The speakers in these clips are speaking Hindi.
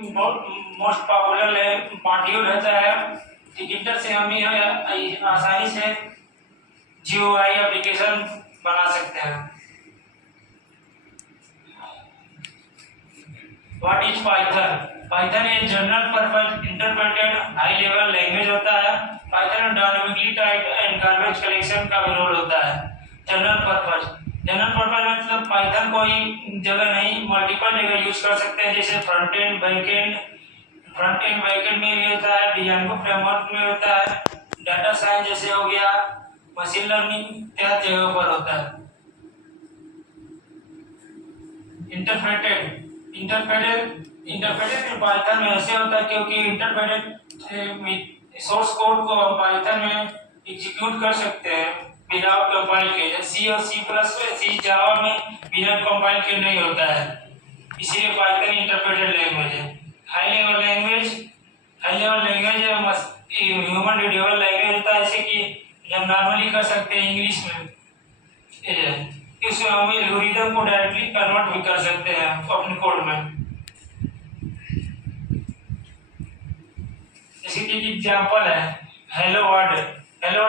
मोस्ट पॉपुलर मॉड्यूल रहता है। टिकटर से हम आसानी से जीयूआई एप्लीकेशन बना सकते हैं। What is Python? पाइथन एक general purpose interpreted high level language होता है। Python dynamically typed and garbage collection का भी रोल होता है। जनरल पर्पस मतलब पाइथन कोई जगह नहीं, मल्टीपल जगह यूज कर सकते हैं, जैसे फ्रंट एंड बैक एंड में भी होता है, डिजाइन फ्रेमवर्क में होता है, डाटा साइंस जैसे हो गया, मशीन लर्निंग इत्यादि जगहों पर होता है। इंटरप्रेटेड पाइथन में ऐसे होता है क्योंकि इंटरप्रेटेड सोर्स कोड को हम पाइथन में एग्जीक्यूट कर सकते हैं विदाउट कंपाइल के। सी और सी जावा में बिना कंपाइल के नहीं होता है, इसीलिए पाइथन इंटरप्रेटेड लैंग्वेज है। High level language human readable language होता है, जैसे कि जब नॉर्मली कर सकते हैं इंग्लिश में, इसमें हम एल्गोरिथम को डायरेक्टली कन्वर्ट भी कर सकते हैं अपने कोड में। जैसे कि एग्जांपल है हेलो वर्ल्ड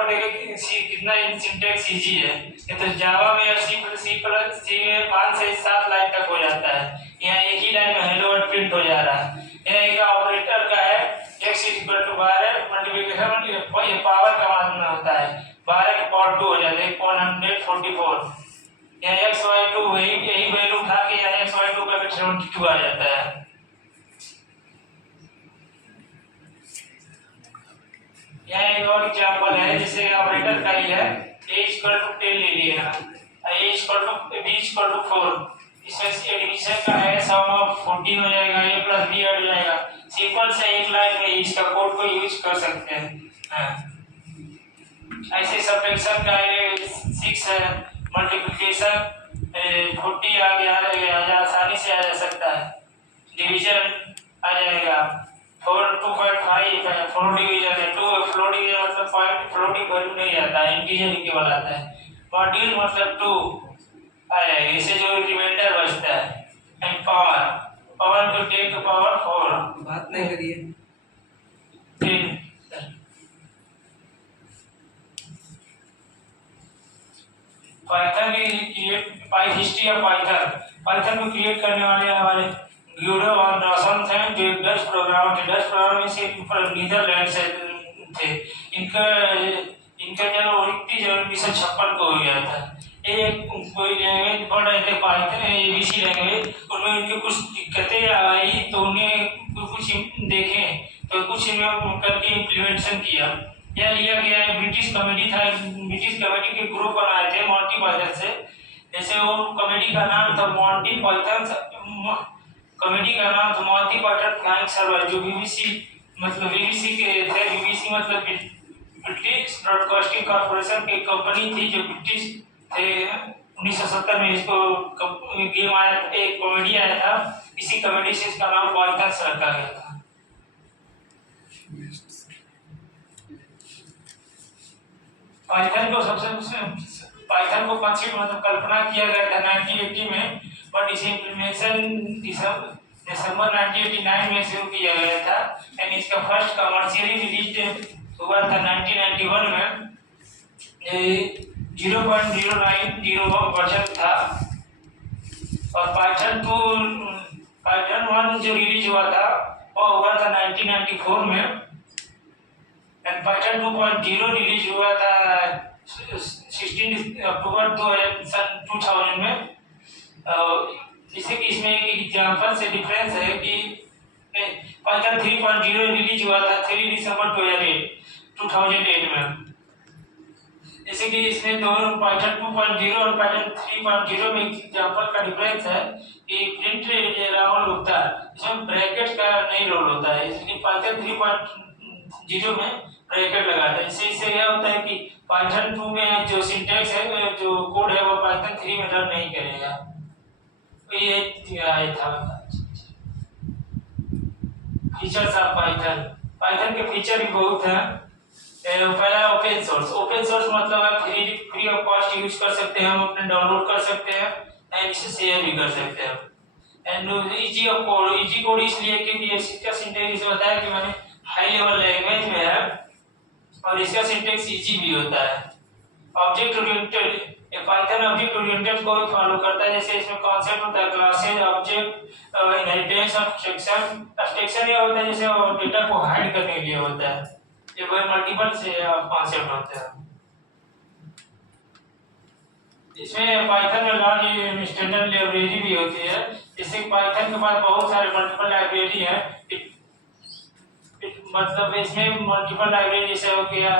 देखिए सी कितना सिंटैक्स इजी है। ये तो जावा में सी में 5 से 7 लाइन तक हो जाता है, यहाँ एक ही लाइन में हेलो वर्ल्ड प्रिंट हो जा रहा है। यह एक ऑपरेटर का है, x = मल्टीप्लिकेशन ये पावर का मान होता है, 12 का पावर 2 हो जाता है 144। यहाँ x/2 यही वैल्यू उठा के यहाँ x/2 का 72 आ जाता है। यहाँ एक और एग्जांपल है, जैसे ऑपरेटर का ही है, a = 10 ले लिया, a = b = 4, इसमें एडिशन का है, सम ऑफ 14 हो जाएगा, a + b ऐड हो जाएगा। सिंपल से एक लाइन में इसका कोड को यूज कर सकते हैं। ऐसे सब्ट्रैक्शन का 6 है, मल्टीप्लिकेशन 40 आ गया, आसानी से आ जा सकता है। डिवीजन आ जाएगा 4 2.5 है, 4 डिवीजन है, 2 फ्लोटिंग मतलब पॉइंट फ्लोटिंग वैल्यू नहीं आता है, इंटीजर केवल आता है। मॉड्यूल मतलब 2 आया, इसे जो रिमाइंडर बचता है। एंड पावर को 10 to power 4 बात नहीं करिए। 10 पाइथन हिस्ट्री ऑफ पाइथन को क्रिएट करने वाले हमारे ग्यूडो और डॉसन थे, जो डच प्रोग्रामर थे। डच प्रोग्रामर से नीदरलैंड से थे। इनका जन्म 29 जनवरी 1956 को हो गया था। एक कोई लैंग्वेज पढ़ रहे थे पाइथन एबीसी लैंग्वेज, उनमें उनके कुछ दिक्कतें आई तो उन्हें कुछ देखे तो कुछ करके इम्प्लीमेंटेशन किया। यह लिया गया है ब्रिटिश कॉमेडी के ग्रुप बनाए थे मॉन्टी पाइथन से। जैसे वो कॉमेडी का नाम था मॉन्टी पाइथन फ्लाइंग सर्वर, जो बीबीसी के थे। बीबीसी मतलब ब्रिटिश ब्रॉडकास्टिंग कॉर्पोरेशन की कंपनी थी, जो ब्रिटिश थे। 1970 में इसको गेम आया, एक कॉमेडी आया था, इसी कॉमेडी से इसका नाम पाइथन से रखा गया था। पाइथन को कंसीव मतलब कल्पना किया गया था 1980 में, बट इसे इम्प्लीमेंटेशन दिसंबर 1989 में शुरू किया गया था। एंड इसका फर्स्ट कमर्शियली रिलीज हुआ था 1991 में। 0.090 वर्जन था। और पाइथन 1 जो रिलीज हुआ था वो हुआ था 1994 में। एंड पाइथन 2.0 रिलीज हुआ था 16 अक्टूबर 2000 में। जैसे कि इसमें एक एग्जांपल से डिफरेंस है कि पाइथन 3.0 रिलीज हुआ था 3 दिसंबर 2008 में। जैसे कि इसमें दोनों पाइथन 2.0 और पाइथन 3.0 में एग्जांपल का डिफरेंस है कि प्रिंट रोल होता है, इसमें ब्रैकेट का नहीं रोल होता है, इसलिए पाइथन 3.0 में ब्रैकेट लगाता है। इससे यह होता है कि पाइथन 2 में जो सिंटैक्स है, जो कोड है, वो पाइथन 3 में रन नहीं करेगा। तो ये आया था फीचर्स ऑफ पाइथन के फीचर भी बहुत हैं। पहला ओपन सोर्स मतलब आप फ्री ऑफ कॉस्ट यूज कर सकते हैं, हम अपने डाउनलोड कर सकते हैं एंड इसे शेयर भी कर सकते हैं। And easy of code, easy code इसलिए क्योंकि इसका सिंटैक्स बताया कि मैंने हाई लेवल लैंग्वेज में है और इसका सिंटैक्स इजी भी होता है। ऑब्जेक्ट ओरिएंटेड, ये पाइथन ऑब्जेक्ट ओरिएंटेड को फॉलो करता है। जैसे इसमें कॉन्सेप्ट होता है classes, object, inheritance, abstraction. Abstraction ये होता है जैसे डेटा को हाइड करने के लिए होता है, ये वो मल्टीपल से कॉन्सेप्ट होते हैं। इसमें पाइथन में लार्ज स्टैंडर्ड लाइब्रेरी भी होती है, जिससे पाइथन के पास बहुत सारे मल्टीपल लाइब्रेरी है। मतलब इसमें मल्टीपल लाइब्रेरी जैसे हो गया,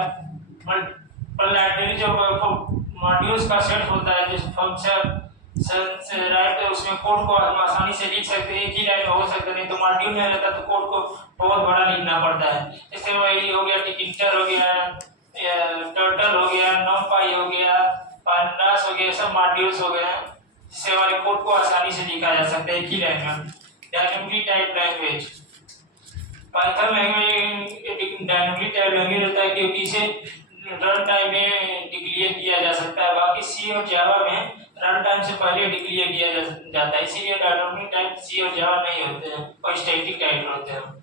मल्टीपल लाइब्रेरी जो मॉड्यूल्स का सेट होता है, जैसे फंक्शन राइट, उसमें कोड को हम आसानी से लिख सकते हैं, एक ही लाइन में हो सकता, नहीं तो मॉड्यूल में रहता तो कोड को बहुत बड़ा लिखना पड़ता है। जैसे वही हो गया, टिकिटर हो गया, टर्टल हो गया, नमपाई हो गया, पांडास हो गया, सब मॉड्यूल्स हो गए, जिससे हमारे कोड को आसानी से लिखा जा सकता है एक ही लाइन में। Dynamically type language, Python language dynamically type language होता है क्योंकि इसे रन टाइम में डिक्लेयर किया जा सकता है। बाकी सी और जावा में रन टाइम से पहले डिक्लेयर किया जाता है, इसीलिए डायनेमिक टाइप सी और जावा नहीं होते हैं और स्टैटिक टाइप होते हैं।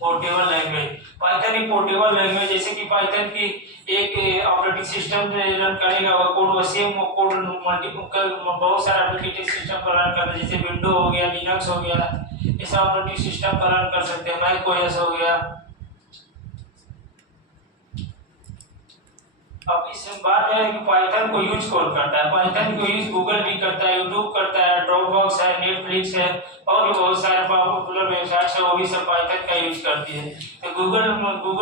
पोर्टेबल लैंग्वेज, पाइथन एक पोर्टेबल लैंग्वेज, जैसे कि पाइथन की एक ऑपरेटिंग सिस्टम रन करेगा वो कोड, वैसे वो कोड मल्टीपल बहुत सारा ऑपरेटिंग सिस्टम पर रन करता है, जैसे विंडो हो गया, लिनक्स हो गया, ऐसा ऑपरेटिंग सिस्टम पर रन कर सकते हैं, मैक ओएस हो गया। अब इस बात है कि पाइथन को यूज कौन करता है, पाइथन को यूज गूगल भी करता है, यूट्यूब करता है, ड्रॉपबॉक्स है, नेटफ्लिक्स है और भी बहुत सारे पॉपुलर वेबसाइट्स है, वो भी सब पाइथन का यूज करती है। तो गूगल